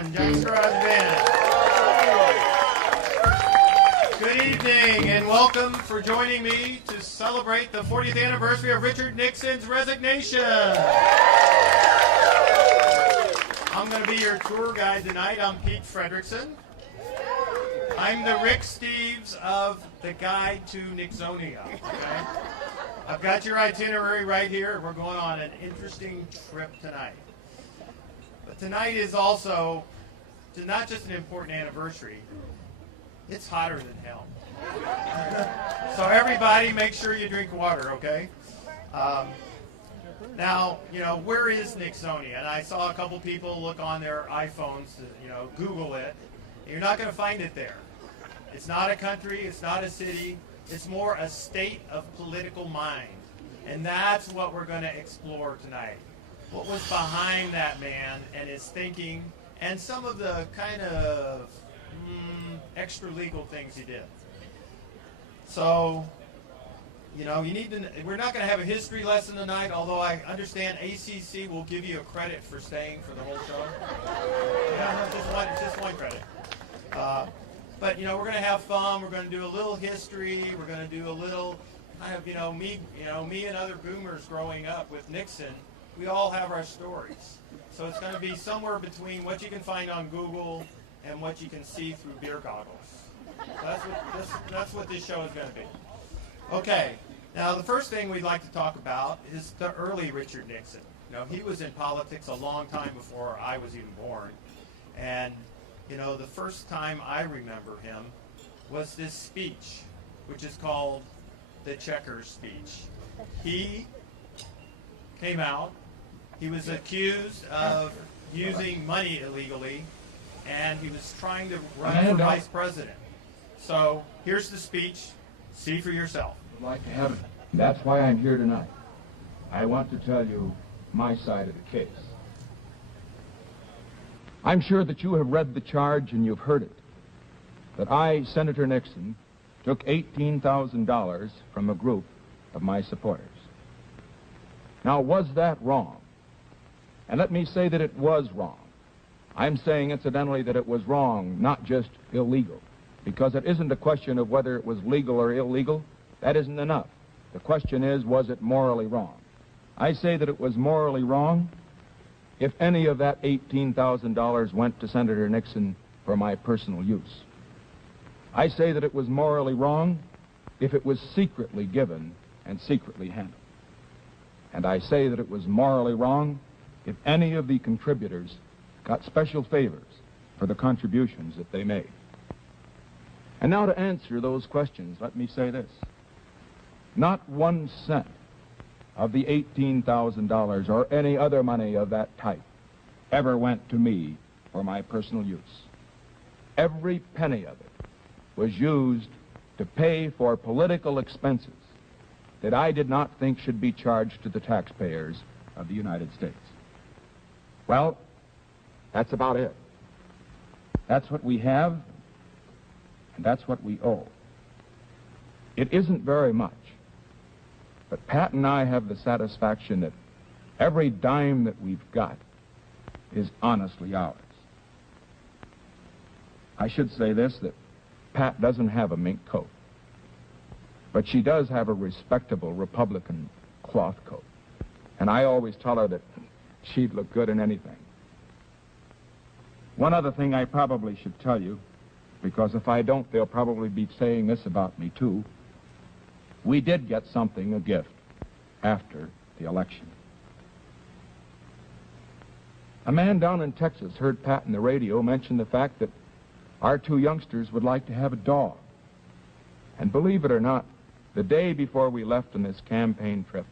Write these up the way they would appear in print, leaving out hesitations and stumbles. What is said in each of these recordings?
Fredriksen, Geiser band. Good evening and welcome for joining me to celebrate the 40th anniversary of Richard Nixon's resignation. I'm going to be your tour guide tonight. I'm Pete Fredriksen. I'm the Rick Steves of the Guide to Nixonia. Okay? I've got your itinerary right here. We're going on an interesting trip tonight. But tonight is also not just an important anniversary, it's hotter than hell. So everybody make sure you drink water, okay? Now, where is Nixonia? And I saw a couple people look on their iPhones to, Google it. You're not going to find it there. It's not a country, it's not a city, it's more a state of political mind. And that's what we're going to explore tonight. What was behind that man and his thinking and some of the kind of extra legal things he did. So, we're not going to have a history lesson tonight, although I understand ACC will give you a credit for staying for the whole show. Yeah, just one credit. But, we're going to have fun. We're going to do a little history. We're going to do a little kind of, me and other boomers growing up with Nixon, we all have our stories. So it's going to be somewhere between what you can find on Google and what you can see through beer goggles. That's what this show is going to be. Okay, now the first thing we'd like to talk about is the early Richard Nixon. He was in politics a long time before I was even born. And, the first time I remember him was this speech, which is called the Checkers speech. He came out. He was accused of using money illegally, and he was trying to run for vice president. So here's the speech. See for yourself. I'd like to have it. That's why I'm here tonight. I want to tell you my side of the case. I'm sure that you have read the charge and you've heard it, that I, Senator Nixon, took $18,000 from a group of my supporters. Now, was that wrong? And let me say that it was wrong. I'm saying, incidentally, that it was wrong, not just illegal, because it isn't a question of whether it was legal or illegal. That isn't enough. The question is, was it morally wrong? I say that it was morally wrong if any of that $18,000 went to Senator Nixon for my personal use. I say that it was morally wrong if it was secretly given and secretly handled. And I say that it was morally wrong if any of the contributors got special favors for the contributions that they made. And now to answer those questions, let me say this. Not 1 cent of the $18,000 or any other money of that type ever went to me for my personal use. Every penny of it was used to pay for political expenses that I did not think should be charged to the taxpayers of the United States. Well, that's about it. That's what we have, and that's what we owe. It isn't very much, but Pat and I have the satisfaction that every dime that we've got is honestly ours. I should say this, that Pat doesn't have a mink coat, but she does have a respectable Republican cloth coat. And I always tell her that she'd look good in anything. One other thing I probably should tell you, because if I don't, they'll probably be saying this about me too. We did get something, a gift, after the election. A man down in Texas heard Pat on the radio mention the fact that our 2 youngsters would like to have a dog. And believe it or not, the day before we left on this campaign trip,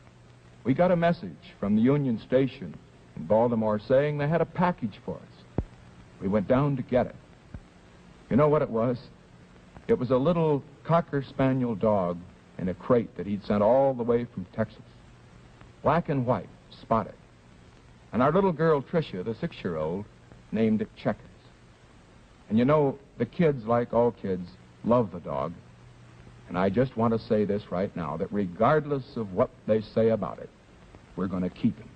we got a message from the Union Station in Baltimore saying they had a package for us. We went down to get it. You know what it was? It was a little Cocker Spaniel dog in a crate that he'd sent all the way from Texas. Black and white, spotted. And our little girl, Tricia, the 6-year-old, named it Checkers. And the kids, like all kids, love the dog. And I just want to say this right now, that regardless of what they say about it, we're going to keep him.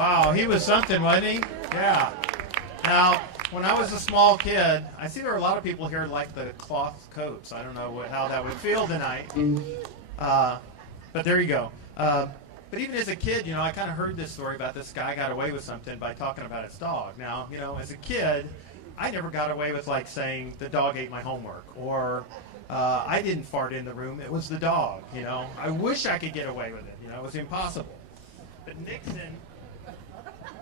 Wow, he was something, wasn't he? Yeah. Now, when I was a small kid, I see there are a lot of people here like the cloth coats. I don't know how that would feel tonight. But there you go. But even as a kid, I kind of heard this story about this guy got away with something by talking about his dog. Now, as a kid, I never got away with like saying the dog ate my homework or I didn't fart in the room. It was the dog. I wish I could get away with it. It was impossible. But Nixon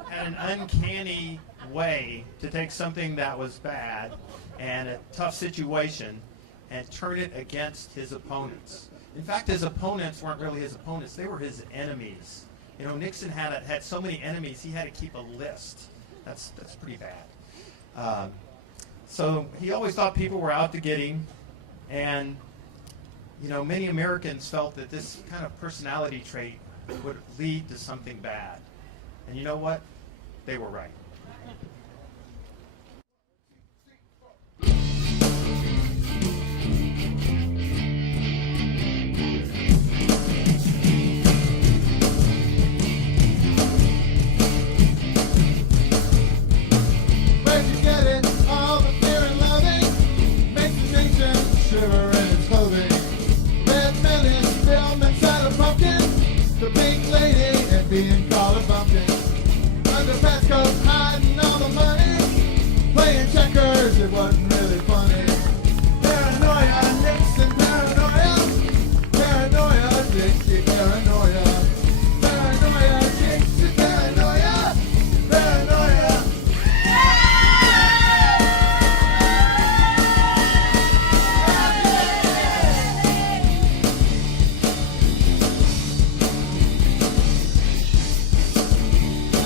had an uncanny way to take something that was bad and a tough situation and turn it against his opponents. In fact, his opponents weren't really his opponents. They were his enemies. Nixon had so many enemies, he had to keep a list. That's pretty bad. So he always thought people were out to get him. And, many Americans felt that this kind of personality trait would lead to something bad. And you know what? They were right. Where'd you get it? All the fear and loving makes the nation shiver in its clothing. Red melon film inside a pumpkin, the pink lady and being called a bumpkin. Under passcoat hiding all the money, playing checkers, it wasn't really funny. Paranoia, Nixon, paranoia, paranoia, Dixie, paranoia. Paranoia, Dixie, paranoia, paranoia.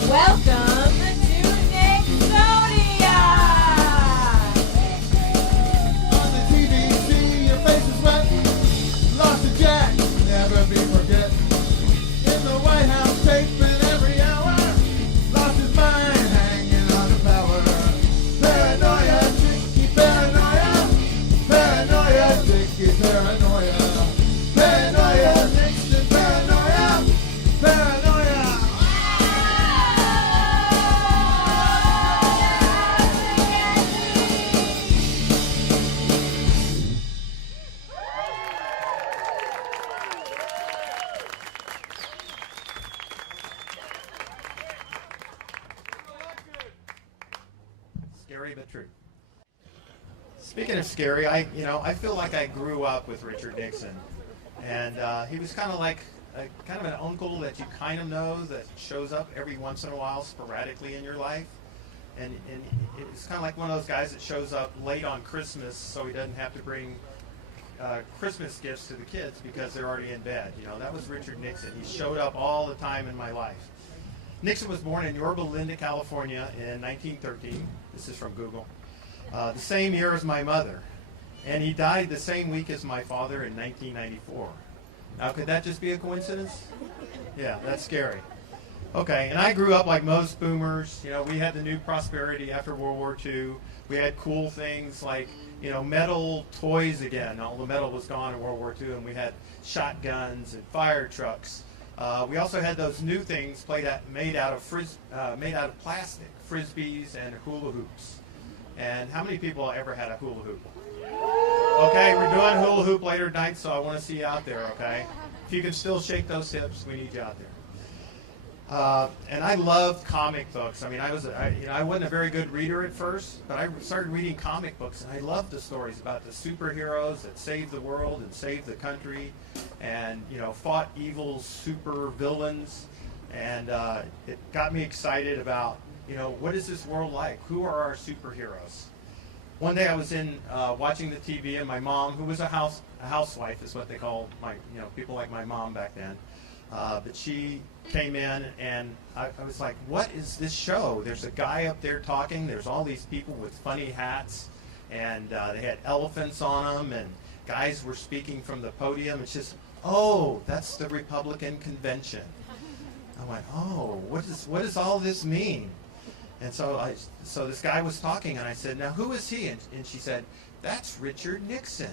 Welcome to Nixonia! On the TV, see your face is wet. Lost a jack, never be forget. In the White House, taping every hour. Lost his mind, hanging on the power. Paranoia, tricky paranoia. Paranoia, tricky paranoia. Paranoia, Nixon paranoia. Paranoia. Scary but true. Speaking of scary, I feel like I grew up with Richard Nixon, and he was kind of like kind of an uncle that you kind of know that shows up every once in a while sporadically in your life, and it was kind of like one of those guys that shows up late on Christmas so he doesn't have to bring Christmas gifts to the kids because they're already in bed. That was Richard Nixon. He showed up all the time in my life. Nixon was born in Yorba Linda, California in 1913. This is from Google. The same year as my mother. And he died the same week as my father in 1994. Now, could that just be a coincidence? Yeah, that's scary. Okay, and I grew up like most boomers. We had the new prosperity after World War II. We had cool things like, metal toys again. All the metal was gone in World War II, and we had shotguns and fire trucks. We also had those new things made out of plastic, frisbees and hula hoops. And how many people ever had a hula hoop? Okay, we're doing hula hoop later tonight, so I want to see you out there. Okay, if you can still shake those hips, we need you out there. And I loved comic books. I mean, I wasn't a very good reader at first, but I started reading comic books, and I loved the stories about the superheroes that saved the world and saved the country, and fought evil super villains, and it got me excited about what is this world like? Who are our superheroes? One day I was watching the TV, and my mom, who was a housewife, is what they called people like my mom back then. But she came in, and I was like, what is this show? There's a guy up there talking. There's all these people with funny hats, and they had elephants on them, and guys were speaking from the podium. It's just, oh, that's the Republican convention. I went, oh, what does all this mean? And so this guy was talking, and I said, now who is he? And she said, that's Richard Nixon.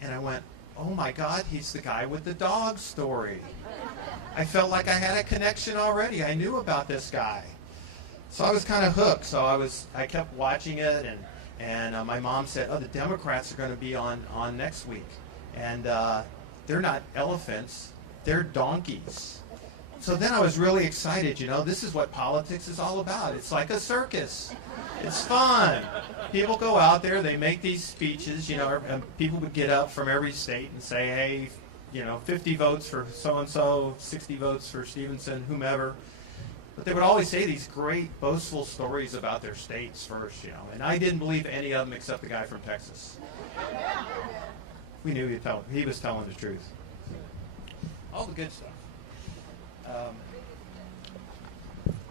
And I went, oh my God, he's the guy with the dog story. I felt like I had a connection already. I knew about this guy. So I was kind of hooked. So I kept watching it, and my mom said, "Oh, the Democrats are going to be on next week, and they're not elephants, they're donkeys." So then I was really excited. This is what politics is all about. It's like a circus. It's fun. People go out there, they make these speeches. And people would get up from every state and say, "Hey, 50 votes for so-and-so, 60 votes for Stevenson, whomever." But they would always say these great boastful stories about their states first, And I didn't believe any of them except the guy from Texas. We knew he was telling the truth. All the good stuff.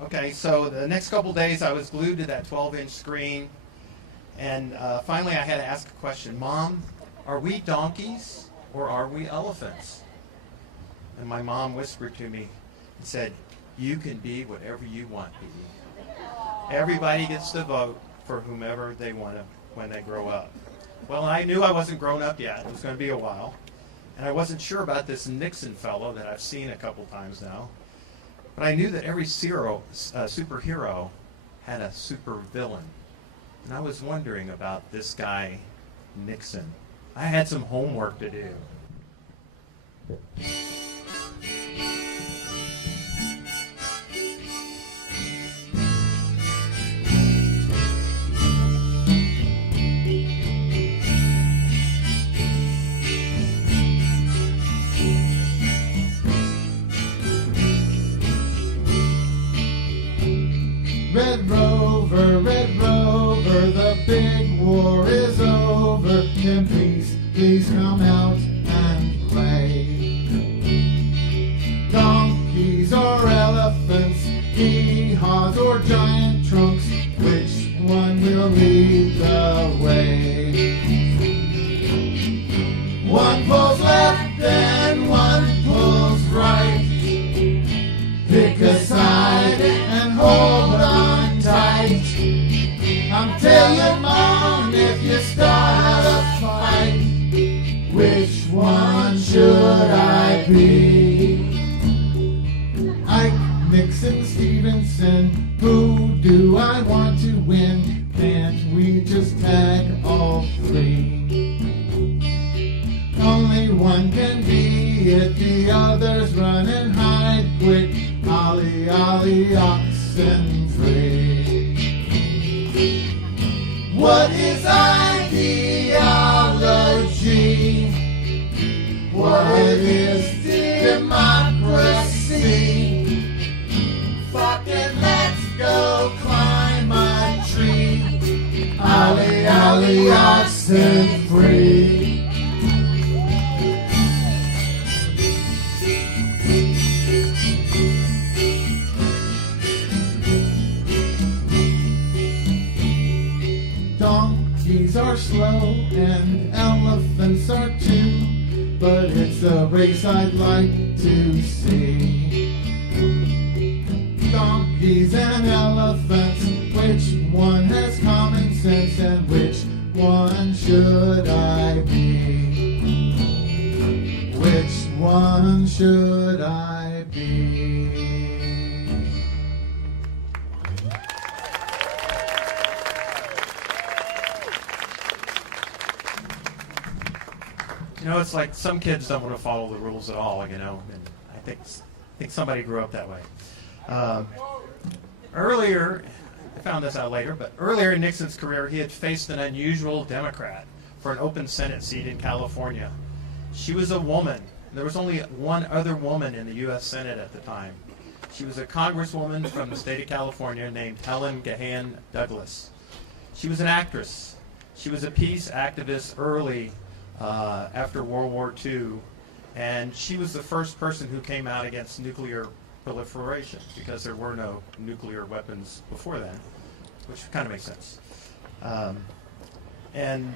Okay, so the next couple days I was glued to that 12-inch screen. And finally I had to ask a question. "Mom, are we donkeys or are we elephants?" And my mom whispered to me and said, "You can be whatever you want, baby. Everybody gets to vote for whomever they want to when they grow up." Well, I knew I wasn't grown up yet. It was going to be a while. And I wasn't sure about this Nixon fellow that I've seen a couple times now. But I knew that every superhero had a super villain. And I was wondering about this guy, Nixon. I had some homework to do. Red Rover, the big war is over. Then please come out and play. Donkeys or elephants, hee-haws or giant trunks, which one will lead the way? One pulls left and one pulls right. Pick a side and hold on tight. I'm telling Mom, if you start a fight, which one should I be? Ike, Nixon, Stevenson, who do I want to win? Can't we just tag all three? Only one can be it, the others run and hide quick. Ollie, ollie, oxen free. What is ideology? What is democracy? Fucking let's go climb a tree. Ollie, ollie, oxen free. Donkeys are slow and elephants are too, but it's a race I'd like to see. Donkeys and elephants, which one has common sense and which one should I be? Which one should I be? It's like some kids don't want to follow the rules at all, and I think somebody grew up that way. Earlier, I found this out later, but earlier in Nixon's career, he had faced an unusual Democrat for an open Senate seat in California. She was a woman. There was only one other woman in the U.S. Senate at the time. She was a congresswoman from the state of California named Helen Gahan Douglas. She was an actress. She was a peace activist early after World War II, and she was the first person who came out against nuclear proliferation because there were no nuclear weapons before then, which kind of makes sense. And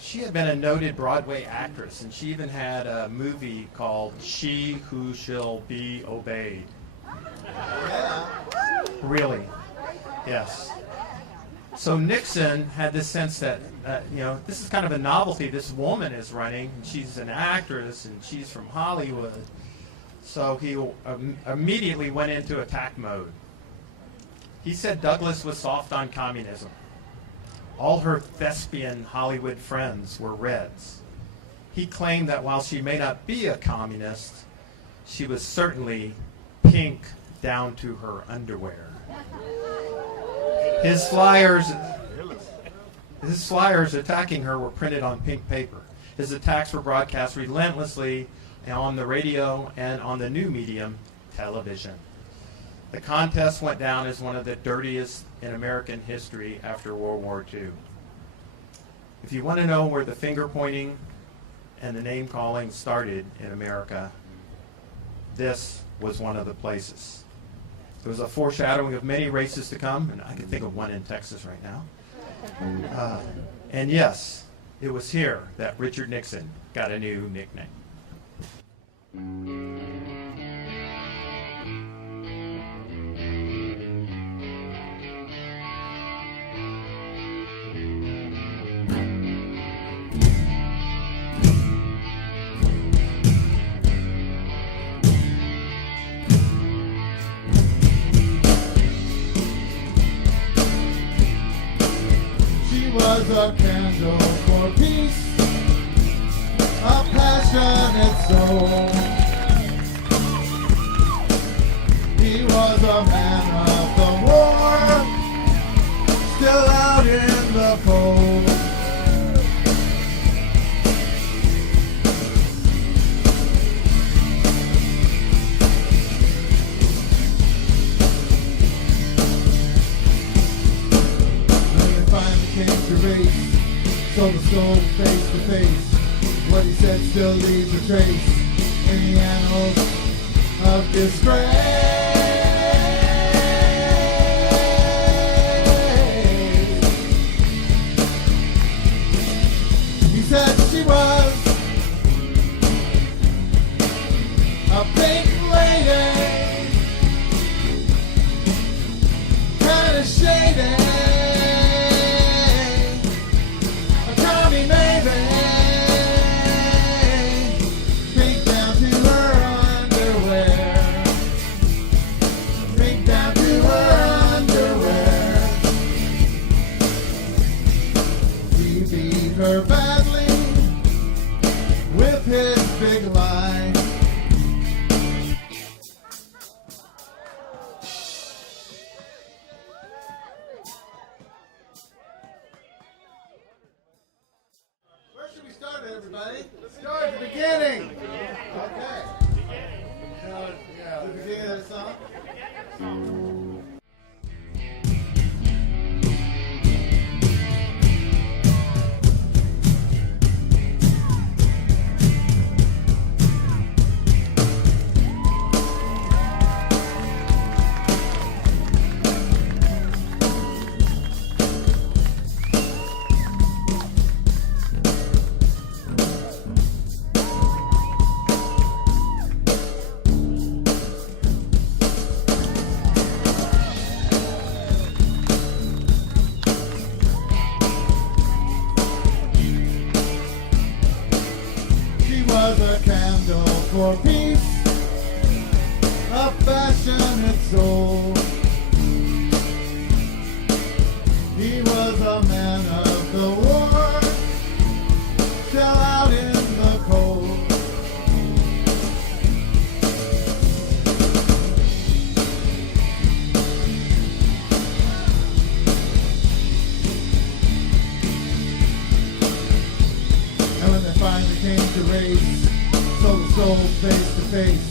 she had been a noted Broadway actress, and she even had a movie called She Who Shall Be Obeyed. Really? Yes. So Nixon had this sense that, this is kind of a novelty. This woman is running, and she's an actress, and she's from Hollywood. So he immediately went into attack mode. He said Douglas was soft on communism. All her thespian Hollywood friends were Reds. He claimed that while she may not be a communist, she was certainly pink down to her underwear. His flyers attacking her were printed on pink paper. His attacks were broadcast relentlessly on the radio and on the new medium, television. The contest went down as one of the dirtiest in American history after World War II. If you want to know where the finger pointing and the name calling started in America, this was one of the places. It was a foreshadowing of many races to come, and I can think of one in Texas right now. And yes, it was here that Richard Nixon got a new nickname. Was a candle for peace, a passionate soul. He was a man of the war, still out in the cold. So the soul face to face, what he said still leaves a trace in the annals of disgrace. He said she was a pink lady, kind of shady. Her badly with his big line. Where should we start, everybody? Let's start at the beginning. Okay. The beginning of the song. A candle for peace, a passionate soul. He was a man of the war, still out in the cold. And when they finally came to race, so the soul face to face,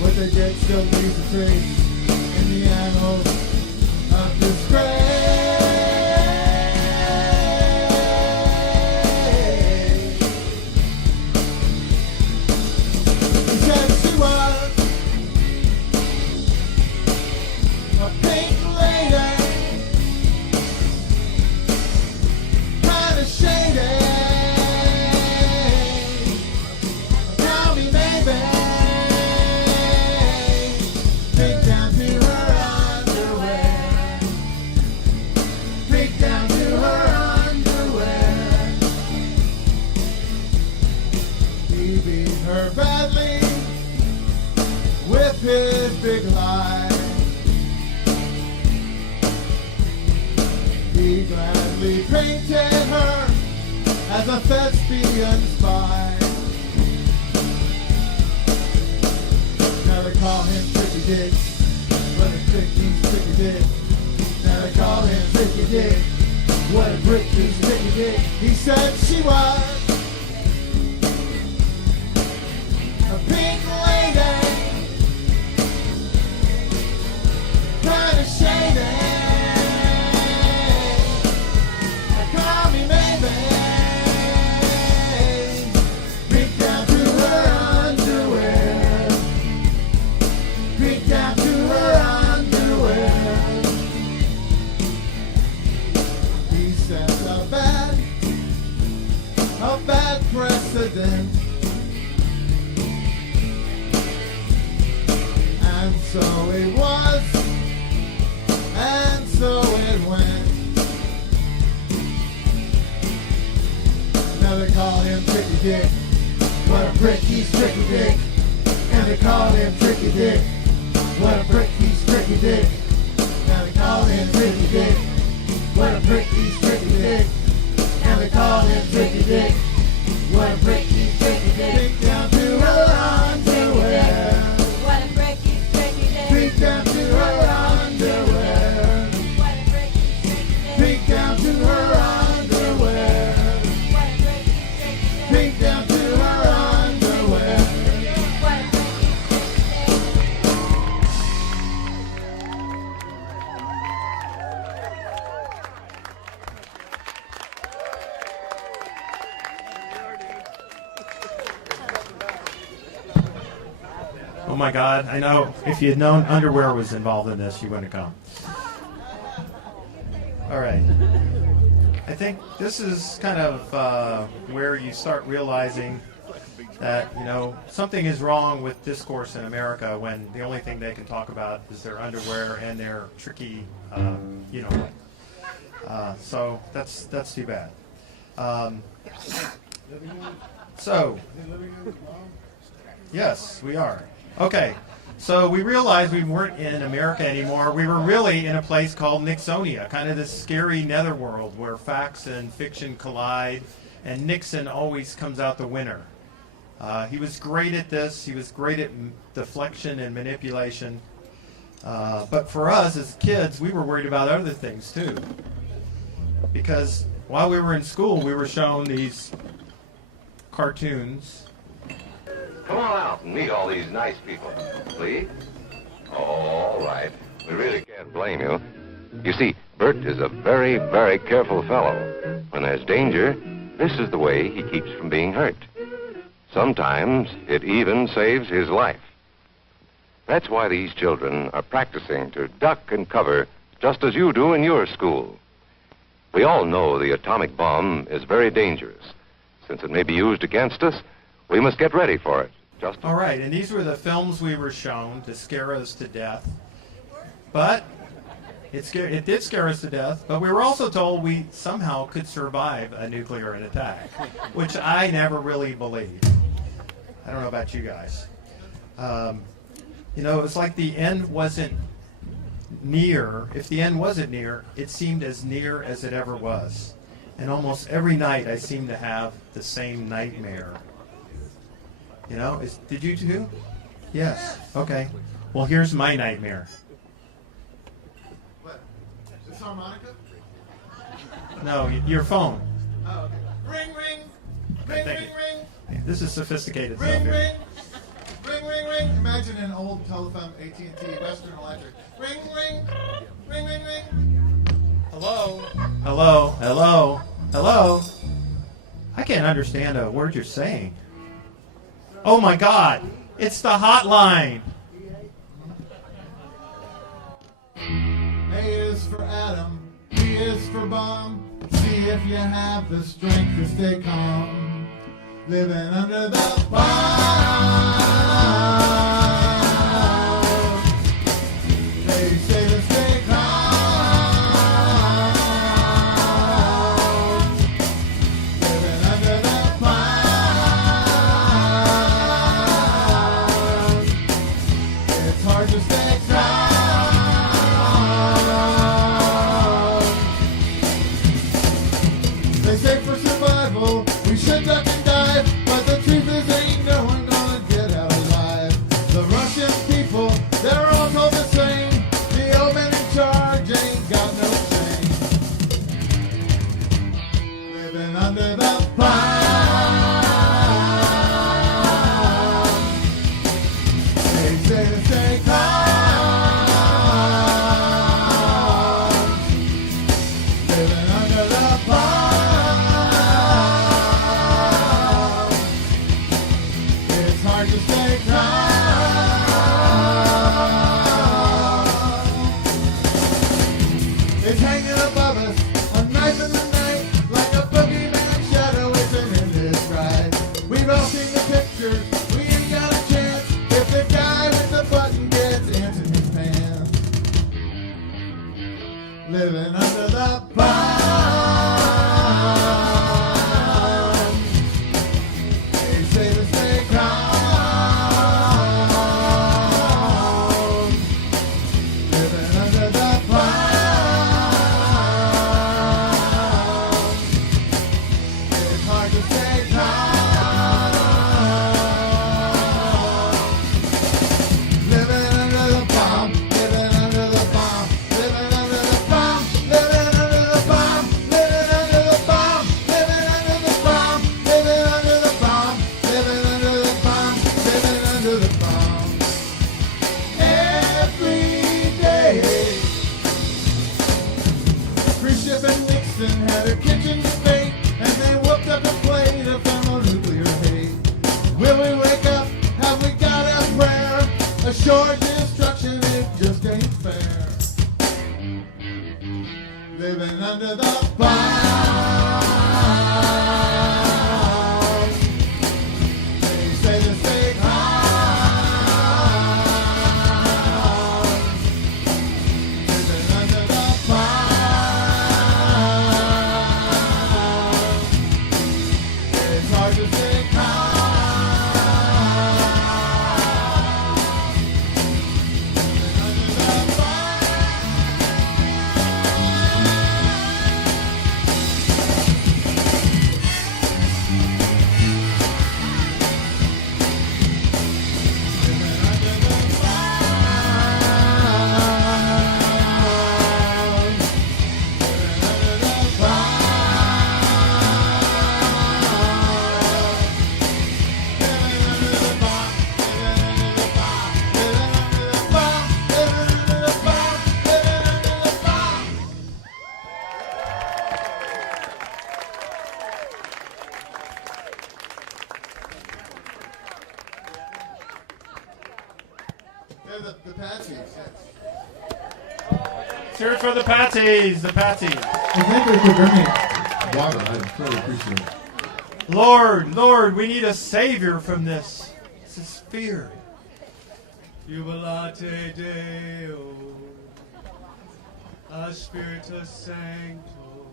what they did still leaves a trace in the annals of disgrace. He said she was a pink lady, kind of shady. Take down to her underwear. his big lie. He gladly painted her as a thespian spy. Now they call him Tricky Dick, what a trick he's Tricky Dick. Now they call him Tricky Dick, what a brick he's Tricky Dick. He said she was a pink lady, kind of shady. Call me maybe. Reach down to her underwear. Reach down to her underwear. He sets a bad precedent. And so it was, and so it went. Now they call him Tricky Dick, what a prick, he's Tricky Dick. And they call him Tricky Dick, what a prick, he's Tricky Dick. Now they call him Tricky Dick, what a prick, he's Tricky Dick. And they call him Tricky Dick, what a prick, he's Tricky Dick. Reach down to her underwear. What a brick, he's Tricky Dick. Reach down to her underwear. What a brick, he's Tricky Dick. Reach down to her underwear. What a brick, he's Tricky Dick. Reach down to her underwear. What a brick, he's Tricky Dick. Oh my God, I know if you had known underwear was involved in this, you wouldn't have come. All right. I think this is kind of where you start realizing that, you know, something is wrong with discourse in America when the only thing they can talk about is their underwear and their tricky, you know what. So that's too bad. So, yes, we are. Okay, so we realized we weren't in America anymore. We were really in a place called Nixonia, kind of this scary netherworld where facts and fiction collide, and Nixon always comes out the winner. He was great at this. He was great at deflection and manipulation. But for us as kids, we were worried about other things too. Because while we were in school, we were shown these cartoons. Come on out and meet all these nice people, please. Oh, all right. We really can't blame you. You see, Bert is a very, very careful fellow. When there's danger, this is the way he keeps from being hurt. Sometimes it even saves his life. That's why these children are practicing to duck and cover just as you do in your school. We all know the atomic bomb is very dangerous. Since it may be used against us, we must get ready for it. All right, and these were the films we were shown to scare us to death. But it did scare us to death, but we were also told we somehow could survive a nuclear attack, which I never really believed. I don't know about you guys. You know, it's like the end wasn't near. If the end wasn't near, it seemed as near as it ever was. And almost every night I seem to have the same nightmare. You know, did you too? Yes. Okay. Well, here's my nightmare. What? This harmonica? No, your phone. Oh, okay. Ring, ring. Okay, Ring, thank ring, you. ring. This is sophisticated stuff Ring, here. ring. Ring, ring, ring. Imagine an old telephone, AT&T, Western Electric. Ring, ring. Ring, ring, ring. Hello? Hello? Hello? Hello? I can't understand a word you're saying. Oh my God! It's the hotline! A is for Adam, B is for bomb. See if you have the strength to stay calm. Living under the bomb. They say to stay calm. Living under the bomb. It's hard to stay strong. They say for survival we should duck and dive, but the truth is ain't no one gonna get out alive. The Russian people, they're all told the same. The old man in charge ain't got no shame. Living under the bomb. They say to stay calm. Living under the bomb. It's hard to stay calm. It's hanging above us, a knife in the night, like a boogeyman shadow. It's an endless ride. We've all seen the picture. We ain't got a chance if the guy with the button gets ants in his pants. Living under the bomb. They say to stay calm. Living under the bomb. It's hard to stay calm. Living under the bomb. Living under the bomb. Living under the bomb. Living under the bomb. Living under the bomb. Living under the bomb. Living under the bomb. Living under the bomb. Living under the bomb. Every day. Khrushchev and Nixon had a kitchen debate, and they whooped up a plate of thermonuclear hate. Will we wake up? Have we got a prayer? Assured destruction, it just ain't fair. Living under the bomb. They say to stay calm. Living under the bomb. It's hard to stay calm. Living under the bomb. Living under the bomb. Living under the They're the Patsies. Let's hear it for the Patsies, the Patsies. And thank you for bringing water. I really appreciate it. Lord, we need a savior from this. This is fear. Jubilate Deo, a spiritus sancto.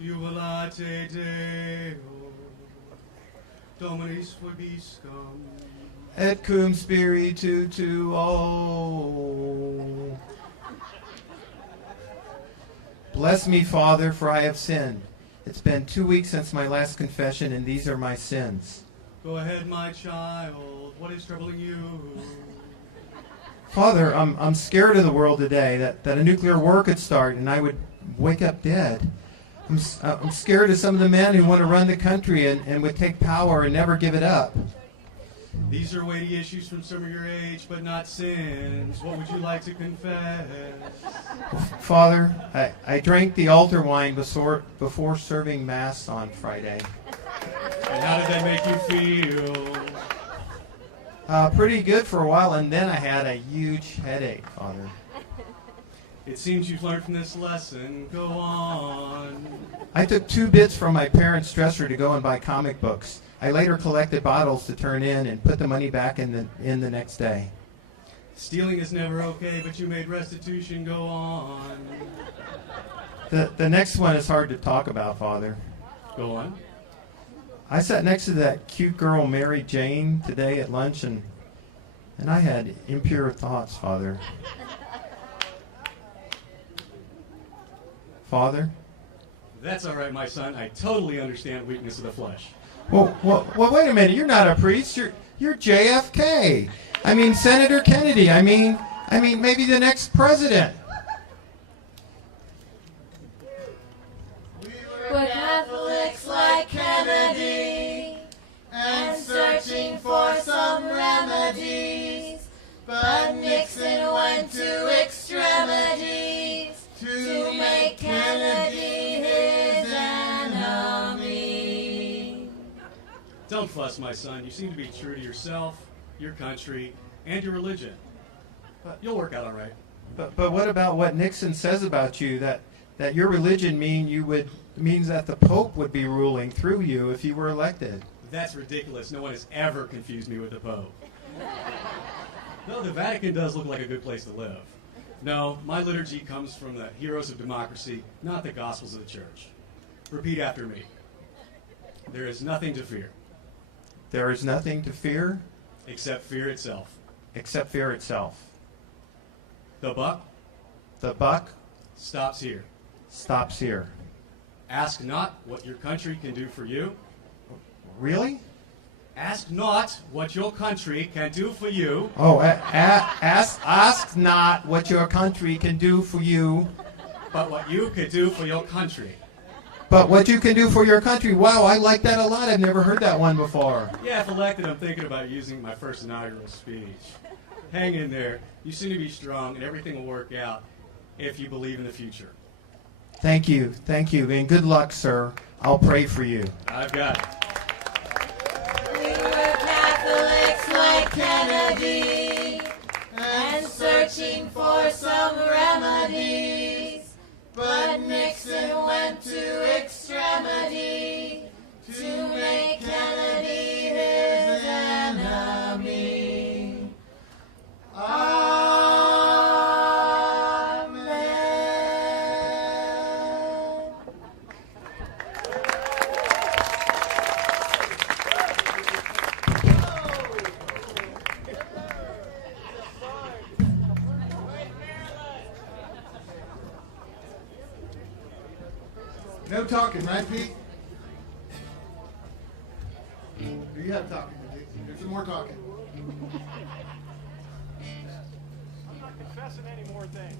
Jubilate Deo, Dominis vobiscum. Et cum spiritu tuo. Bless me, Father, for I have sinned. It's been 2 weeks since my last confession, and these are my sins. Go ahead, my child. What is troubling you? Father, I'm scared of the world today, that a nuclear war could start and I would wake up dead. I'm scared of some of the men who want to run the country and would take power and never give it up. These are weighty issues from some of your age, but not sins. What would you like to confess? Father, I drank the altar wine before serving Mass on Friday. And how did that make you feel? Pretty good for a while, and then I had a huge headache, Father. It seems you've learned from this lesson. Go on. I took 2 bits from my parents' dresser to go and buy comic books. I later collected bottles to turn in and put the money back in the next day. Stealing is never okay, but you made restitution. Go on. The next one is hard to talk about, Father. Go on. I sat next to that cute girl, Mary Jane, today at lunch, and And I had impure thoughts, Father. Father? That's all right, my son. I totally understand weakness of the flesh. Well, wait a minute. You're not a priest. You're JFK. I mean, Senator Kennedy. I mean, maybe the next president. We're Catholics like Kennedy and searching for some remedies. But Nixon went to extremities to make Kennedy his enemy. Don't fuss, my son. You seem to be true to yourself, your country, and your religion. But you'll work out all right. But what about what Nixon says about you, that your religion means that the Pope would be ruling through you if you were elected? That's ridiculous. No one has ever confused me with the Pope. Though the Vatican does look like a good place to live. No, my liturgy comes from the heroes of democracy, not the gospels of the church. Repeat after me. There is nothing to fear. There is nothing to fear Except fear itself. except fear itself. The buck The buck stops here. stops here. Ask not what your country can do for you. Really? Ask not what your country can do for you. Oh, ask not what your country can do for you, But what you could do for your country. but what you can do for your country. Wow, I like that a lot. I've never heard that one before. Yeah, if elected, I'm thinking about using my first inaugural speech. Hang in there. You seem to be strong, and everything will work out if you believe in the future. Thank you, and good luck, sir. I'll pray for you. I've got it. We were Catholics like Kennedy and searching for some remedies. But Nixon went to extremity to make Kennedy his enemy. Amen. No talking, right, Pete? Do you have talking? There's some more talking. I'm not confessing any more things.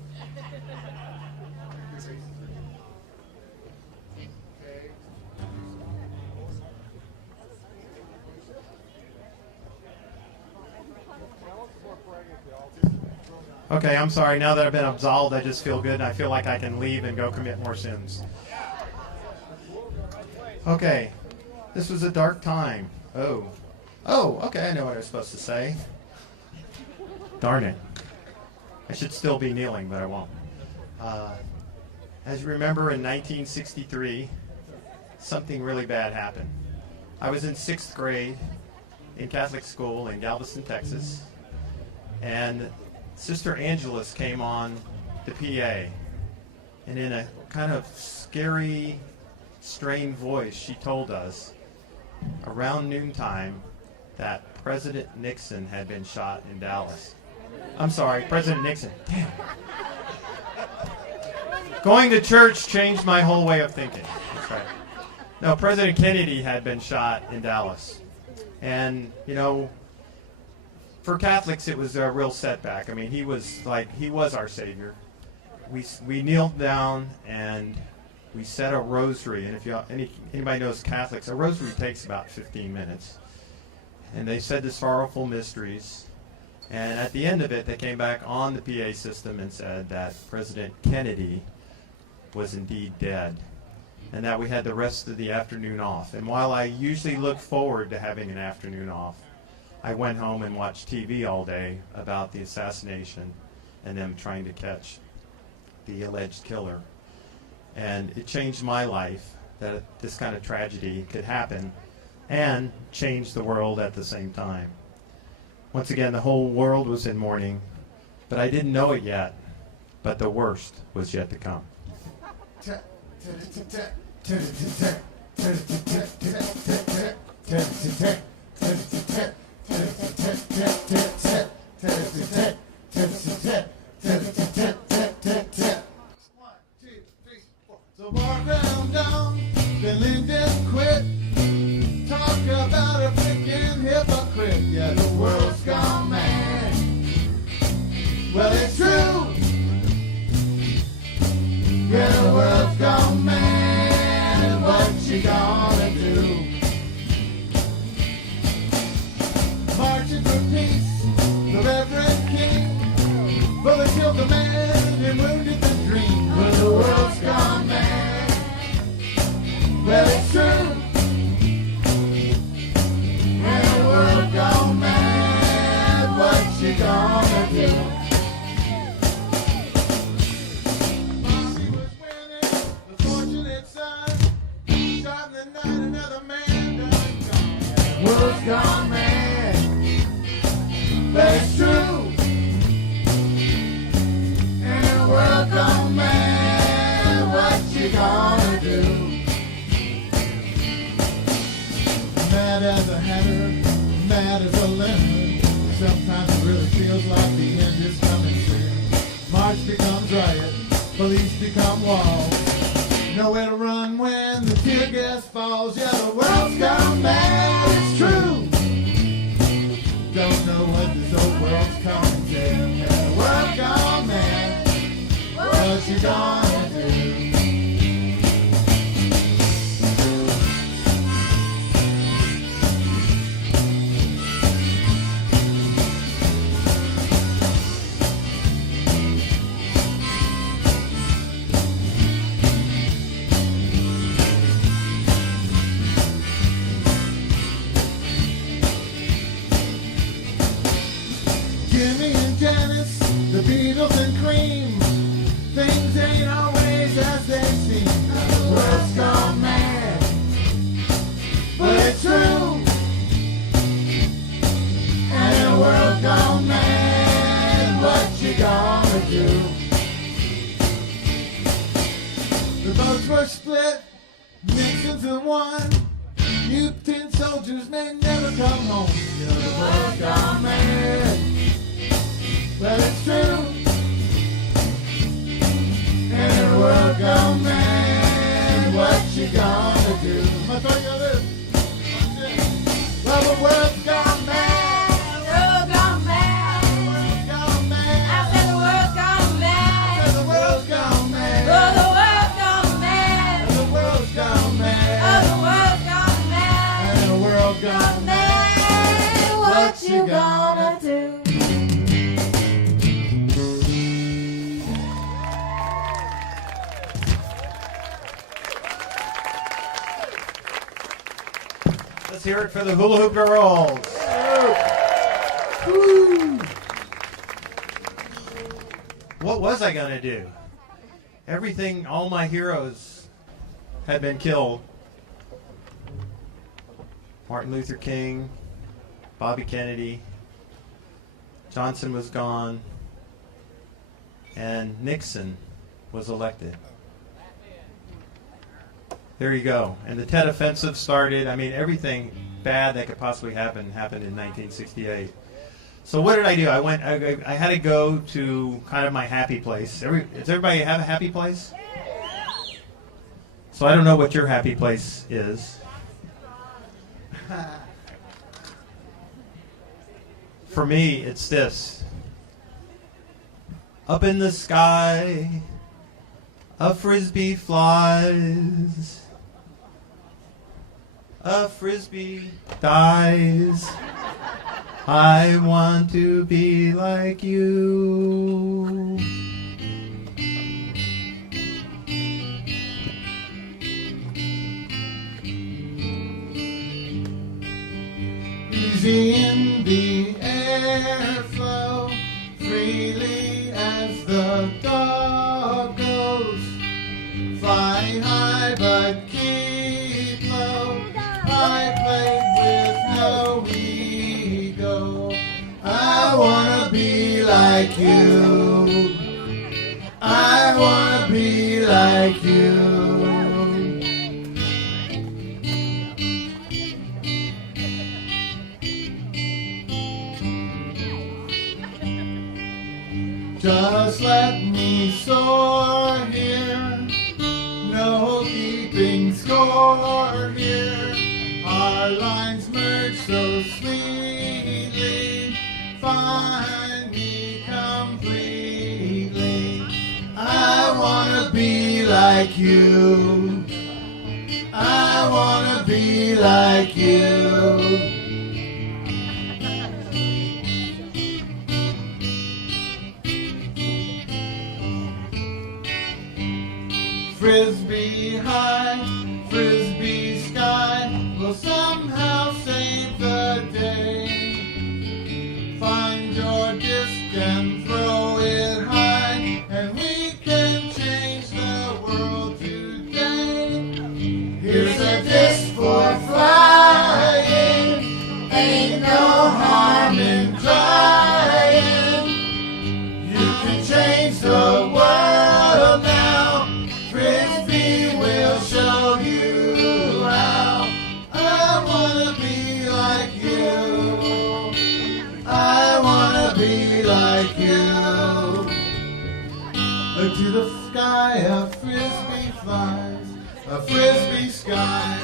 Okay, I'm sorry. Now that I've been absolved, I just feel good, and I feel like I can leave and go commit more sins. Okay, this was a dark time. Oh, okay, I know what I was supposed to say. Darn it. I should still be kneeling, but I won't. As you remember, in 1963, something really bad happened. I was in 6th grade in Catholic school in Galveston, Texas, and Sister Angelus came on the PA, and in a kind of scary, strained voice, she told us around noontime that President Nixon had been shot in Dallas. I'm sorry, President Nixon. Damn. Going to church changed my whole way of thinking. That's right. No, President Kennedy had been shot in Dallas. And, you know, for Catholics, it was a real setback. I mean, he was our savior. We kneeled down and we said a rosary. And if anybody knows Catholics, a rosary takes about 15 minutes. And they said the sorrowful mysteries. And at the end of it, they came back on the PA system and said that President Kennedy was indeed dead, and that we had the rest of the afternoon off. And while I usually look forward to having an afternoon off, I went home and watched TV all day about the assassination and them trying to catch the alleged killer. And it changed my life that this kind of tragedy could happen and change the world at the same time. Once again, the whole world was in mourning, but I didn't know it yet, but the worst was yet to come. tit, tit, tit, tit. 1, 2, 3, 4. So walk around down, then Lyndon quit. Talk about a freaking hypocrite. Yeah, the world's gone mad. Well, it's true. Yeah, the world's gone mad. And what you gonna do? Marching for peace, the Reverend King. Well, they killed the man and wounded the dream. Well, the world's gone mad. Well, it's true. Yeah, the world's gone mad. What you gonna do? Bobby was winning, the fortunate son. Shot in the night, another man done gone. Yeah, the world's gone mad. But it's true. And the world gone mad. What you gonna do? Mad as a hatter, mad as a lemon. Sometimes it really feels like the end is coming soon. March becomes riot, police become walls. Nowhere to run when the tear gas falls. Yeah, the world's gone mad. It's true. Don't know what this old world's coming to. Yeah, the world's gone mad. What you gonna do? Jimmy and Janice, the Beatles and Cream. Things ain't always as they seem. The world's gone mad. But it's true. And the world's gone mad. What you gonna do? The votes were split. Nixon's the one. You tin soldiers may never come home. Yeah, the world's gone mad. Well, it's true. And the world gone mad. What you gonna do? My thought you this. Well, the world's gone mad. World gone mad. The world's gone mad. I said the world's gone mad. The world's gone mad. Oh, the world's gone mad. The world's gone mad. Oh, the world's gone mad. And the world gone mad. What you gonna do? Let's hear it for the Hula Hoop Girls. Woo. What was I going to do? Everything, all my heroes had been killed. Martin Luther King, Bobby Kennedy, Johnson was gone, and Nixon was elected. There you go. And the Tet Offensive started. I mean, everything bad that could possibly happen happened in 1968. So what did I do? I had to go to kind of my happy place. Does everybody have a happy place? So I don't know what your happy place is. For me, it's this. Up in the sky, a frisbee flies. A frisbee dies. I want to be like you. Easy in the airflow, freely as the dog goes. Fly high but keep low. I played with no ego. I wanna be like you. I wanna be like you. Just let me soar here, no keeping score here. Our lines merge so sweetly, find me completely. I wanna be like you, I wanna be like you. Frisbee high, frisbee sky will somehow save the day. Find your disc and throw it high, and we can change the world today. Here's a disc for flying, ain't no harm in trying. You can change the world now. Frisbee will show you how. I wanna be like you, I wanna be like you. Look to the sky, a frisbee flies, a frisbee sky.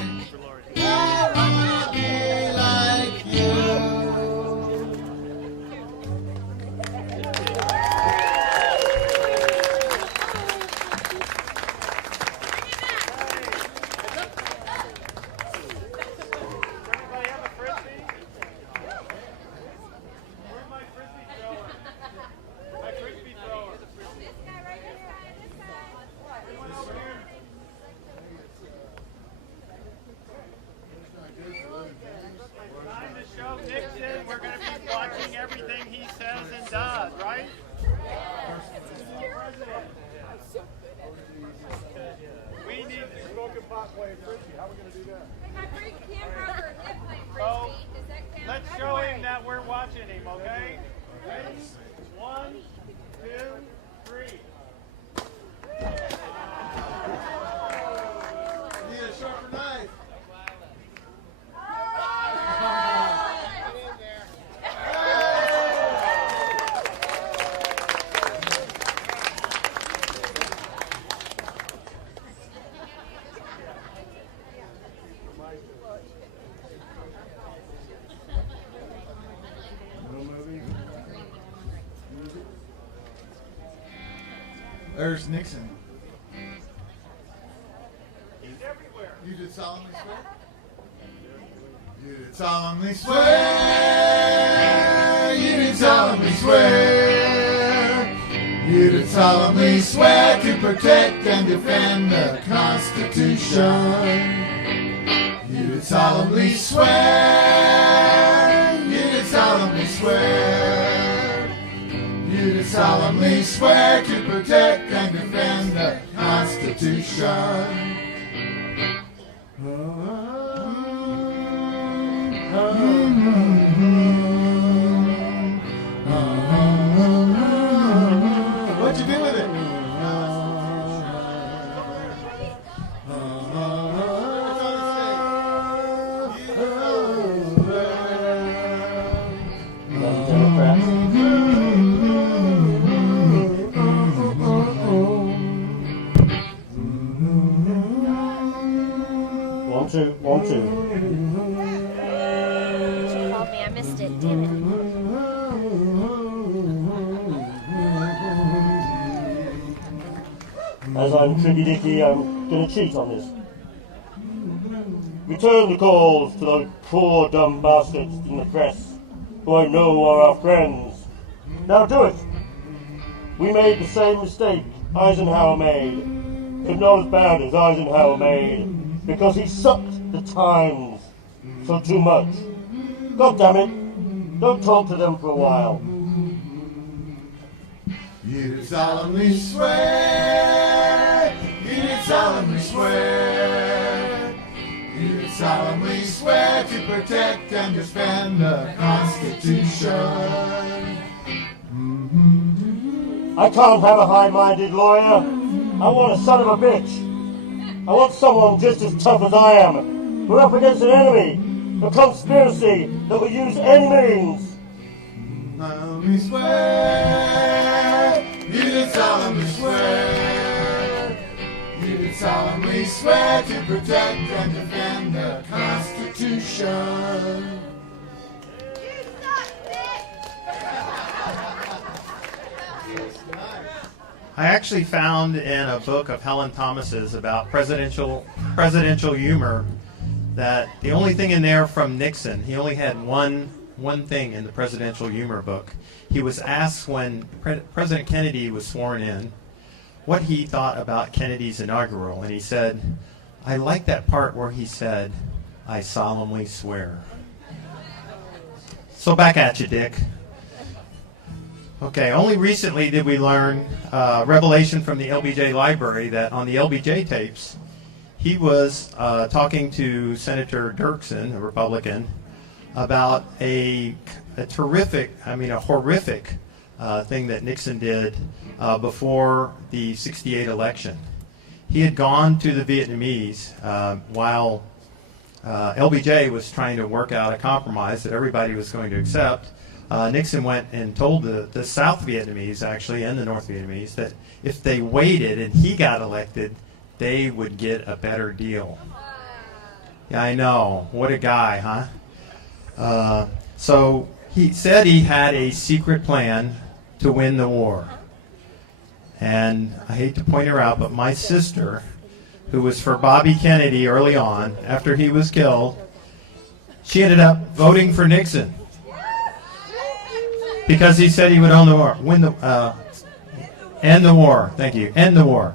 I wanna be like you. Everybody have a frisbee? Where's my frisbee thrower? My frisbee thrower. This guy right here, this guy. Everyone over here. Time to show Nixon we're going to be watching everything he says and does, right? We need to smoke a pot playing frisbee. How are we going to do that? My big camera for him playing So, frisbee. Does that count? let's show him that we're watching him, okay? Ready? 1, 2, 3. Need a sharper knife. There's Nixon. He's everywhere. You did solemnly swear? You did solemnly swear. You did solemnly swear. You did solemnly swear to protect and defend the Constitution. You did solemnly swear. You did solemnly swear. You did solemnly swear to protect and defend the Constitution. What'd you do with it? One, two. You called me. I missed it. Damn it. As I'm Tricky Dicky, I'm gonna cheat on this. Return the calls to those poor dumb bastards in the press who I know are our friends. Now do it! We made the same mistake Eisenhower made, but not as bad as Eisenhower made, because he sucked the Times for too much. God damn it, don't talk to them for a while. You did solemnly swear. You did solemnly swear. You did solemnly swear to protect and defend the Constitution. I can't have a high-minded lawyer. I want a son of a bitch. I want someone just as tough as I am. We're up against an enemy, a conspiracy that will use any means. Solemnly swear. swear to protect and defend the Constitution. I actually found in a book of Helen Thomas's about presidential humor that the only thing in there from Nixon, he only had one thing in the presidential humor book. He was asked when President Kennedy was sworn in what he thought about Kennedy's inaugural, and he said, I like that part where he said, I solemnly swear. So back at you, Dick. Okay, only recently did we learn revelation from the LBJ library that on the LBJ tapes, he was talking to Senator Dirksen, a Republican, about a horrific thing that Nixon did before the '68 election. He had gone to the Vietnamese while LBJ was trying to work out a compromise that everybody was going to accept. Nixon went and told the South Vietnamese, actually, and the North Vietnamese, that if they waited and he got elected, they would get a better deal. Yeah, I know. What a guy, huh? So he said he had a secret plan to win the war. And I hate to point her out, but my sister, who was for Bobby Kennedy early on, after he was killed, she ended up voting for Nixon. Because he said he would end the war. Thank you. End the war.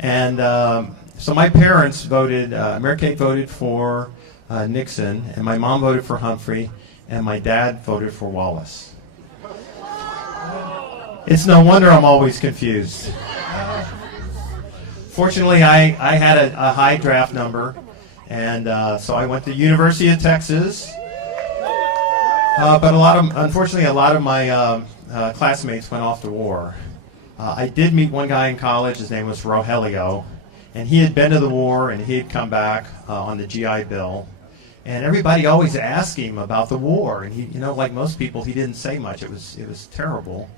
And so my parents voted, Mary Kate voted for Nixon, and my mom voted for Humphrey, and my dad voted for Wallace. It's no wonder I'm always confused. Fortunately, I had a high draft number, and so I went to University of Texas. But unfortunately, a lot of my classmates went off to war. I did meet one guy in college. His name was Rogelio, and he had been to the war, and he had come back on the GI Bill. And everybody always asked him about the war, and he, like most people, he didn't say much. It was terrible,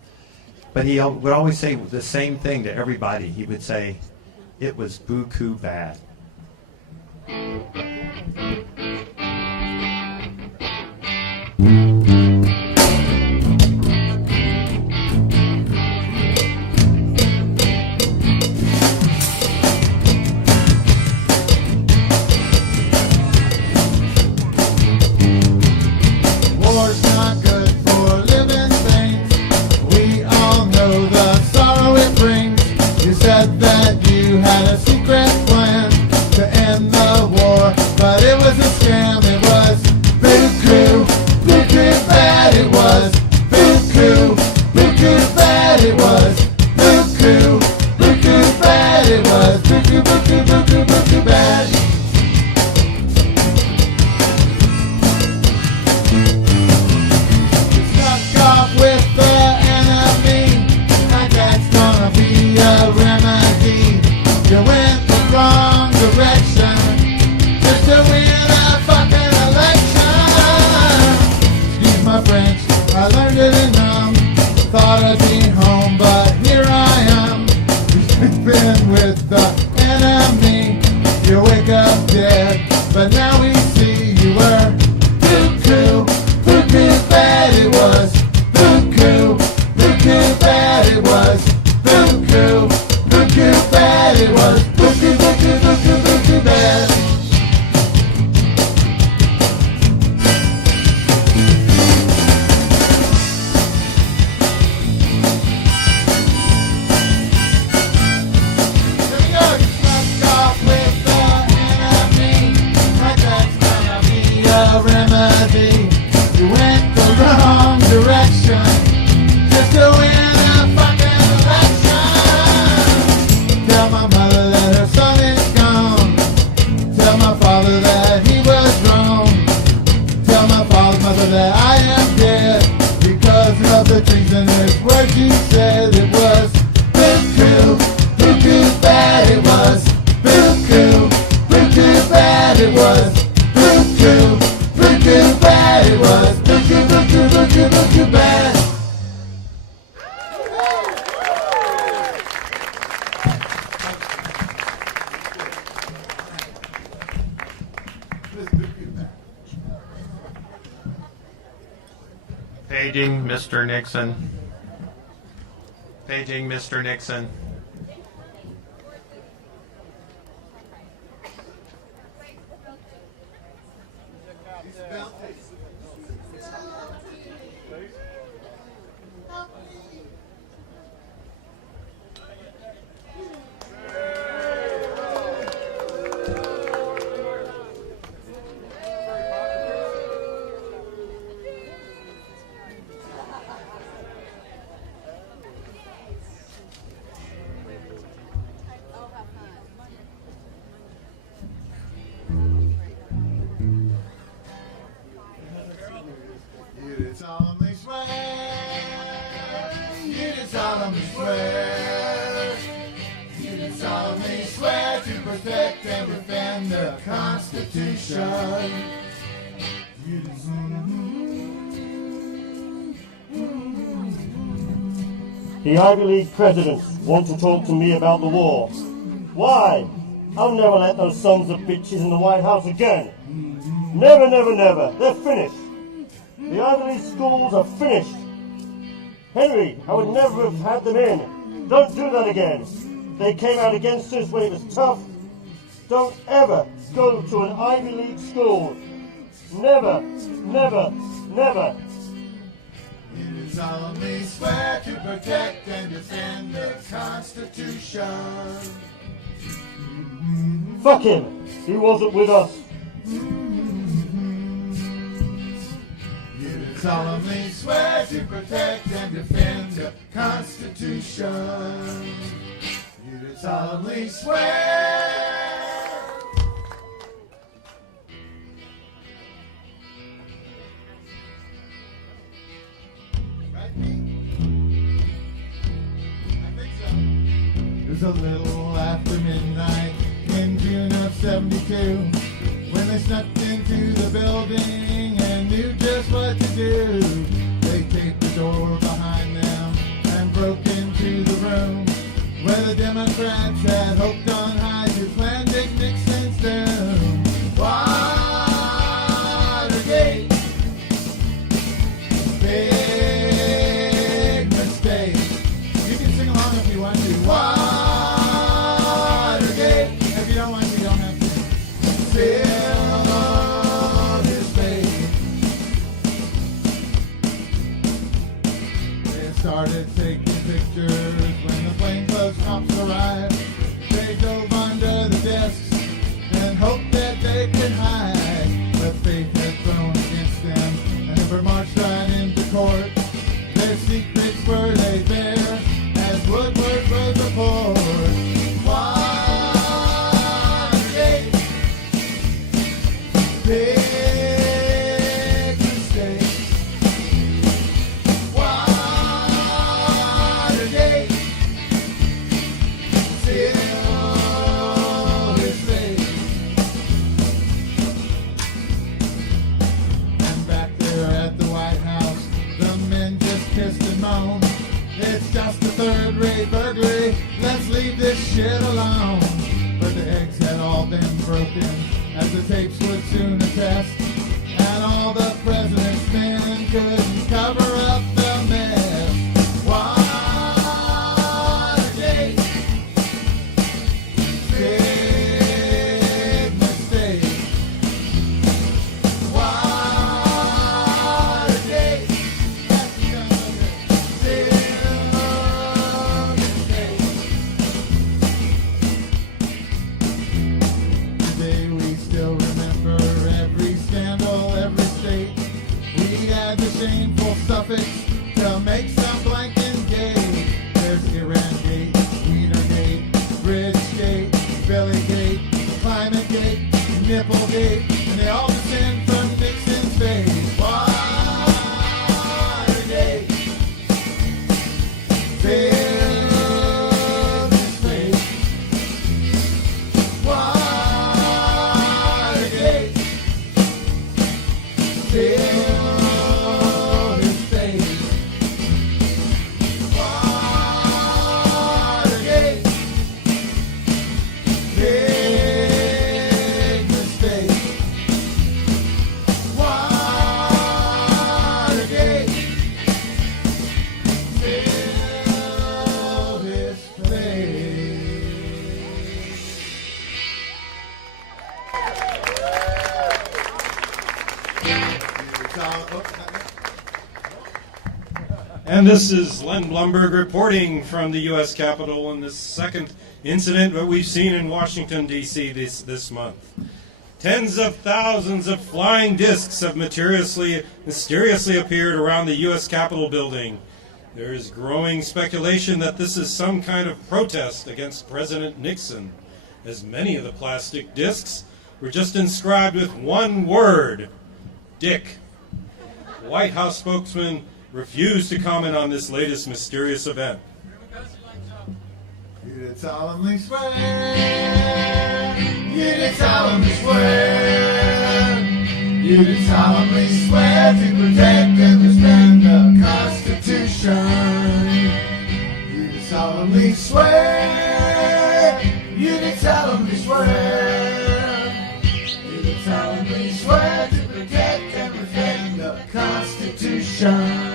but he would always say the same thing to everybody. He would say, "It was buku bad." War's not good for living things. We all know the sorrow it brings. You said that you had a secret plan to end the war, but it was a scam. It was buku, buku bad. It was buku, buku bad. It was buku, buku bad. It was buku, buku, buku, buku bad. With the enemy, like that's gonna be a remedy. You went the wrong direction just to win a fucking election. Excuse my French, I learned it in thought I'd be home, but here I am. You've been with the enemy. You wake up dead, but now we see you were buku, buku bad it was. Buku, buku bad it was. Buku, buku bad it was. Buku, buku, buku, buku bad. Here we go. You snuck off with the enemy. Like that's gonna be a remedy. You went the wrong direction just to win a fucking election. Tell my mother that her son is gone. Tell my father that he was wrong. Tell my father's mother that I am dead because of the treasonous words you said. It was buku, buku bad it was. Buku, buku bad it was. Buku, buku bad it was. Buku, buku, buku, buku bad. Paging Mr. Nixon. Paging Mr. Nixon. You did solemnly swear. You did solemnly swear. You did solemnly swear to protect and defend the Constitution. You did The Ivy League presidents want to talk to me about the war. Why? I'll never let those sons of bitches in the White House again. Never, never, never. They're finished. The Ivy League schools are finished. Henry, I would never have had them in. Don't do that again. They came out against us when it was tough. Don't ever go to an Ivy League school. Never, never, never. You did solemnly swear to protect and defend the Constitution. Fuck him. He wasn't with us. You did solemnly swear to protect and defend the Constitution. You did solemnly swear. Right, Pete? I think so. It was a little after midnight in June of '72 when they snuck into the building and knew just what to do. They taped the door behind them and broke into the room where the Democrats had hoped on high to plan Dick Nixon's doom. Watergate, big mistake. You can sing along if you want to. Watergate, if you don't want to, you don't have to. Fill his face. They started taking pictures when the plainclothes cops arrived. They dove under the desks and hoped that they could hide. But fate had thrown against them and never marched right into court. Their secrets were laid bare as Woodward wrote the report. Watergate, big mistake. Watergate, fill his face. And back there at the White House, the men just kissed and moaned. It's just a third-rate burglary. Let's leave this shit alone. But the eggs had all been broken, as the tapes would soon attest. And all the president's men couldn't cover up the mess. Watergate, big mistake. Watergate, fill his face. Today we still remember And this is Len Blumberg reporting from the U.S. Capitol in this second incident that we've seen in Washington, D.C. this month. Tens of thousands of flying discs have mysteriously appeared around the U.S. Capitol building. There is growing speculation that this is some kind of protest against President Nixon, as many of the plastic discs were just inscribed with one word, Dick. White House spokesman refused to comment on this latest mysterious event. You did solemnly swear. You did solemnly swear. You did solemnly swear to protect and defend the Constitution. You did solemnly swear. You did solemnly swear. You did solemnly swear to protect and defend the Constitution.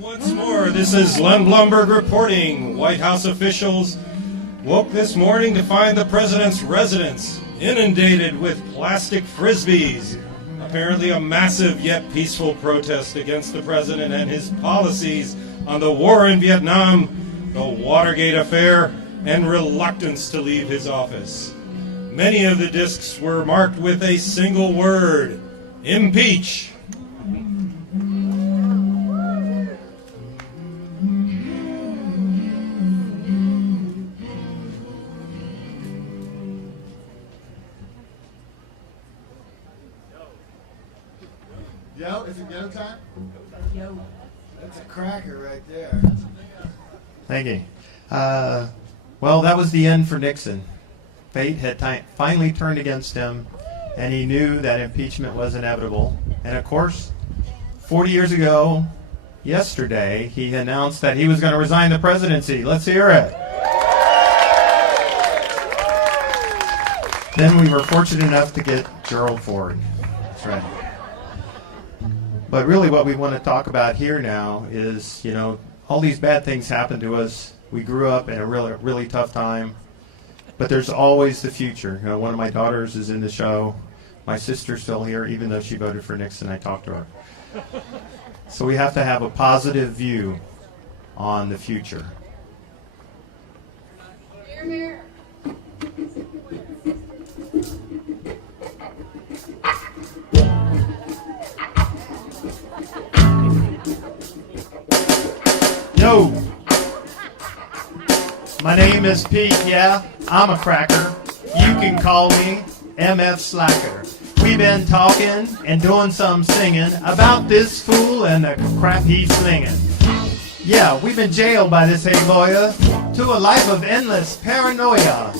Once more, this is Len Blumberg reporting. White House officials woke this morning to find the president's residence inundated with plastic frisbees. Apparently a massive yet peaceful protest against the president and his policies on the war in Vietnam, the Watergate affair, and reluctance to leave his office. Many of the discs were marked with a single word, impeach. Yo, is it go time? Yo. That's a cracker right there. Thank you. Well, that was the end for Nixon. Fate had finally turned against him, and he knew that impeachment was inevitable. And of course, 40 years ago, yesterday, he announced that he was going to resign the presidency. Let's hear it. Then we were fortunate enough to get Gerald Ford. That's right. But really what we want to talk about here now is, all these bad things happened to us. We grew up in a really tough time. But there's always the future. One of my daughters is in the show. My sister's still here, even though she voted for Nixon. I talked to her. So we have to have a positive view on the future. Hear, hear. Yo! My name is Pete, yeah, I'm a cracker. You can call me MF Slacker. We've been talking and doing some singing about this fool and the crap he's slinging. Yeah, we've been jailed by this hey lawyer to a life of endless paranoia.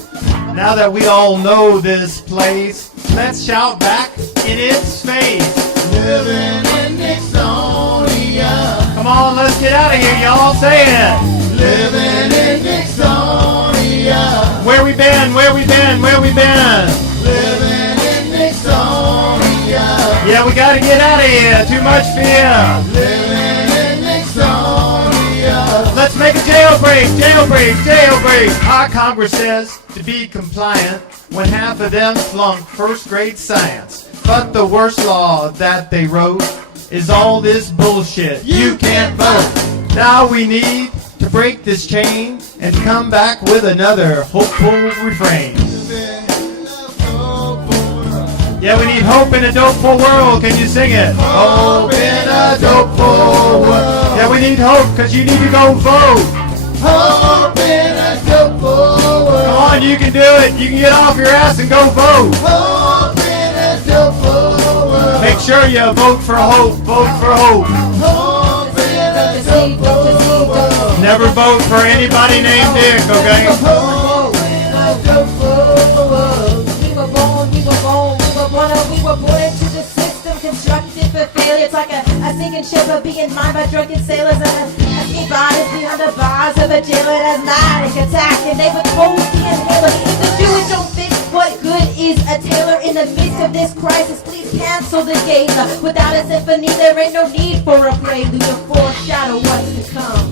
Now that we all know this place, let's shout back in its face. Living in Nixonia. Come on, let's get out of here, y'all. Say it. Living in Nixonia. Where we been? Where we been? Where we been? Living in Nixonia. Yeah, we gotta get out of here. Too much fear. Living in Nixonia. Let's make a jailbreak, jailbreak, jailbreak. Our Congress says to be compliant when half of them flunked first grade science. But the worst law that they wrote is all this bullshit. You can't vote. Now we need to break this chain and come back with another hopeful refrain. Yeah, we need hope in a dopeful world. Can you sing it? Hope in a dopeful world. Yeah, we need hope because you need to go vote. Hope in a dopeful world. Come on, you can do it. You can get off your ass and go vote. Hope in a dopeful world. Make sure you vote for hope. Vote for hope. Hope in a dopeful world. Never vote for anybody named Dick, okay? Hope in a dopeful world. We were born into the system, constructed for failure. It's like a sinking ship of being mined by drunken sailors and a few bodies behind the bars of a jailer. That's manic attack, and they would hold the inhaler. If the Jewish don't fit, what good is a tailor in the midst of this crisis? Please cancel the Geiser. Without a symphony, there ain't no need for a prelude to foreshadow what's to come.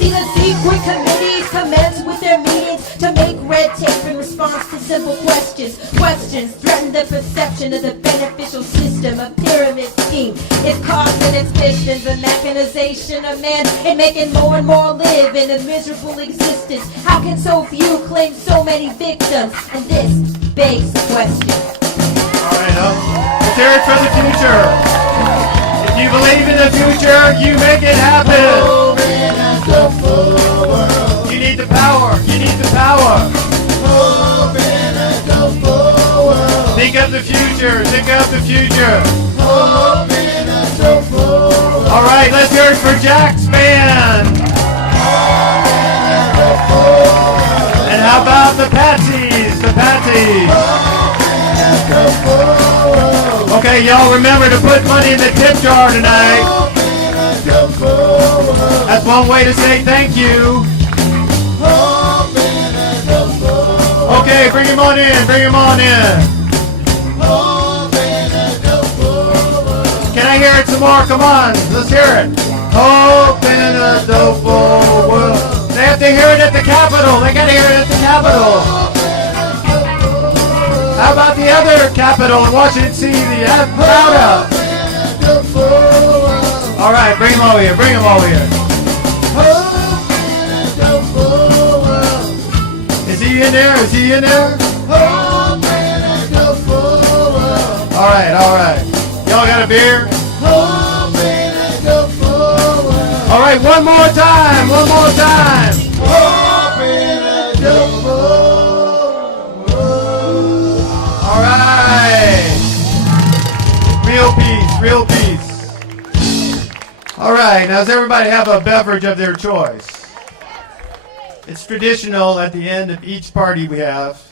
See, the secret committees commence with their meetings to make red tape in response to simple questions. Questions threaten the perception of the beneficial system. A pyramid scheme is causing its pistons. The mechanization of man and making more and more live in a miserable existence. How can so few claim so many victims? And this begs the question. All right, let's hear it for the future. If you believe in the future, you make it happen. You need the power. You need the power. Think of the future. Think of the future. All right, let's hear it for Jack's band. And how about the Patsies? The Patsies. Okay, y'all remember to put money in the tip jar tonight. That's one way to say thank you. Okay, bring him on in. Bring him on in. Can I hear it some more? Come on, let's hear it. Hope in a dopeful world. They have to hear it at the Capitol. They got to hear it at the Capitol. How about the other Capitol in Washington, D.C., the Florida? All right, bring him over here. Bring him over here. Is he in there? Is he in there? All right, all right. Y'all got a beer? All right, one more time. One more time. All right. Real peace, real peace. All right, now does everybody have a beverage of their choice? It's traditional at the end of each party we have,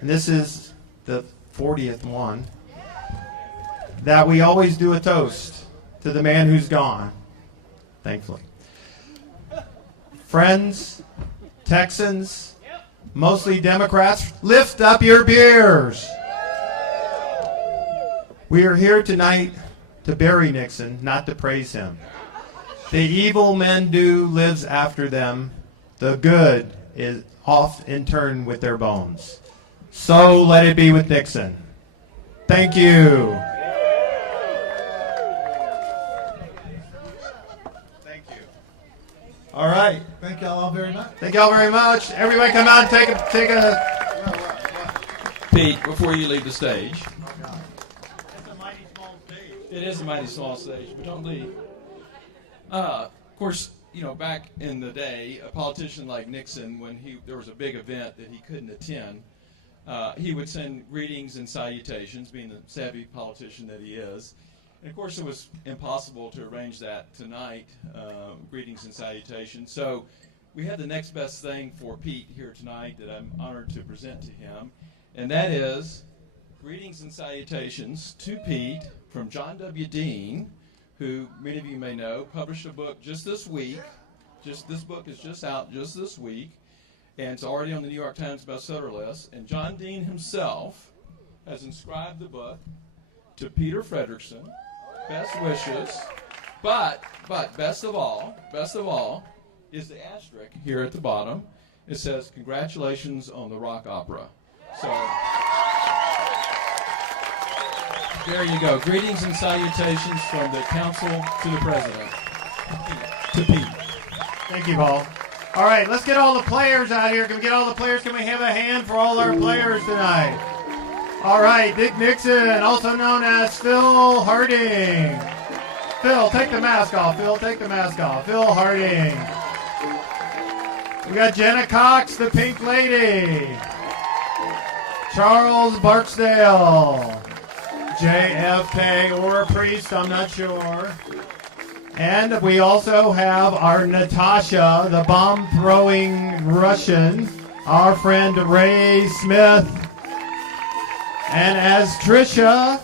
and this is the 40th one, that we always do a toast to the man who's gone, thankfully. Friends, Texans, mostly Democrats, lift up your beers. We are here tonight to bury Nixon, not to praise him. The evil men do lives after them. The good is off in turn with their bones. So let it be with Nixon. Thank you. Thank you. All right. Thank y'all all very much. Thank y'all very much. Everybody come out and take a. Pete, before you leave the stage. That's a mighty small stage. It is a mighty small stage, but don't leave. Of course, you know, back in the day, a politician like Nixon, when there was a big event that he couldn't attend, he would send greetings and salutations, being the savvy politician that he is. And of course, it was impossible to arrange that tonight, greetings and salutations. So we had the next best thing for Pete here tonight that I'm honored to present to him, and that is greetings and salutations to Pete from John W. Dean, who many of you may know, published a book just this week. This book is just out just this week, and it's already on the New York Times bestseller list. And John Dean himself has inscribed the book to Peter Fredriksen. Best wishes, but best of all is the asterisk here at the bottom. It says, "Congratulations on the rock opera." So there you go. Greetings and salutations from the council to the president. To Pete. Thank you, Paul. All right, let's get all the players out here. Can we get all the players? Can we have a hand for all our players tonight? All right, Dick Nixon, also known as Phil Harding. Phil, take the mask off. Phil, take the mask off. Phil Harding. We got Jenna Cox, the Pink Lady. Charles Barksdale. JFK or a priest, I'm not sure. And we also have our Natasha, the bomb-throwing Russian, our friend Ray Smith. And as Trisha,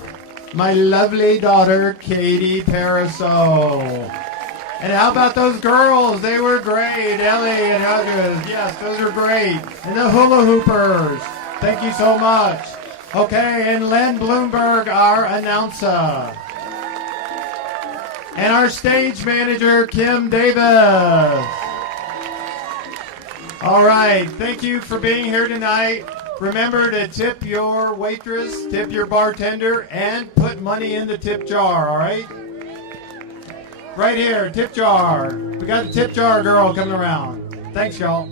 my lovely daughter, Katie Paraso. And how about those girls? They were great. Ellie and others. Yes, those are great. And the hula hoopers. Thank you so much. Okay, and Len Bloomberg, our announcer. And our stage manager, Kim Davis. All right. Thank you for being here tonight. Remember to tip your waitress, tip your bartender, and put money in the tip jar, all right? Right here, tip jar. We got the tip jar girl coming around. Thanks, y'all.